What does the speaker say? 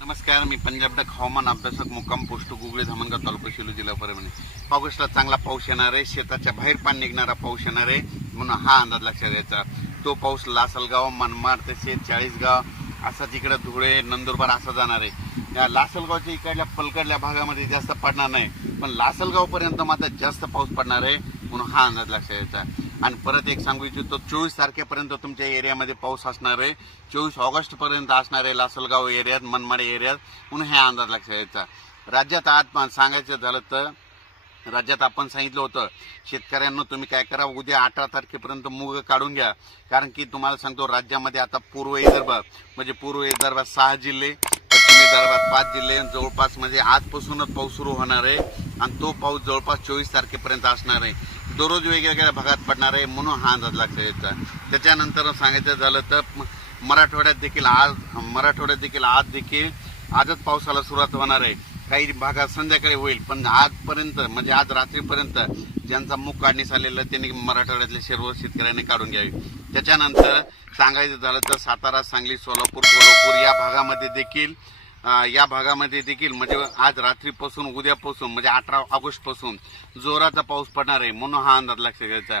नमस्कार मी पंजाब डक हवामान अभ्यासक मुक्काम पोस्ट गुगळे धामणगाव तालुका शिलू जिल्हा परभणी. ऑगस्टला चांगला पाऊस येणार आहे शेताच्या बाहेर पाणी निघणारा पाऊस येणार आहे म्हणून हा अंदाज लक्षात घ्यायचा. तो पाऊस लासलगाव मनमाड तसे चाळीसगाव असा तिकडे धुळे नंदुरबार असा जाणार आहे. या लासलगावच्या इकडल्या पलकडल्या भागामध्ये जास्त पडणार नाही पण लासलगावपर्यंत मात्र जास्त पाऊस पडणार आहे म्हणून हा अंदाज लक्षात घ्यायचा. आणि परत एक सांगू इच्छितो चोवीस तारखेपर्यंत तुमच्या एरियामध्ये पाऊस असणार आहे. चोवीस ऑगस्टपर्यंत असणार आहे लासलगाव एरियात मनमाड एरियात. म्हणून हे अंदाज लक्षात यायचा राज्यात आज सांगायचं झालं तर राज्यात आपण सांगितलं होतं शेतकऱ्यांना तुम्ही काय करा उद्या अठरा तारखेपर्यंत मूग काढून घ्या. कारण की तुम्हाला सांगतो राज्यामध्ये आता पूर्व विदर्भ म्हणजे पूर्व विदर्भात सहा जिल्हे पश्चिम विदर्भात पाच जिल्हे जवळपास म्हणजे आजपासूनच पाऊस सुरू होणार आहे. आणि तो पाऊस जवळपास चोवीस तारखेपर्यंत असणार आहे. दररोज वेगवेगळ्या भागात पडणार आहे म्हणून हा अंदाज लागतो यायचा त्याच्यानंतर सांगायचं झालं तर मराठवाड्यात देखील आज मराठवाड्यात देखील आज देखील आजच पावसाला सुरुवात होणार आहे. काही भागात संध्याकाळी होईल पण आजपर्यंत म्हणजे आज रात्रीपर्यंत ज्यांचा मूग काढणीस आलेला त्यांनी मराठवाड्यातल्या सर्व शेतकऱ्यांनी काढून घ्यावी. त्याच्यानंतर सांगायचं झालं तर सातारा सांगली सोलापूर कोल्हापूर या भागामध्ये देखील या भागामध्ये देखील म्हणजे आज रात्रीपासून उद्यापासून म्हणजे अठरा ऑगस्टपासून जोराचा पाऊस पडणार आहे म्हणून हा अंदाज लक्षात घ्यायचा.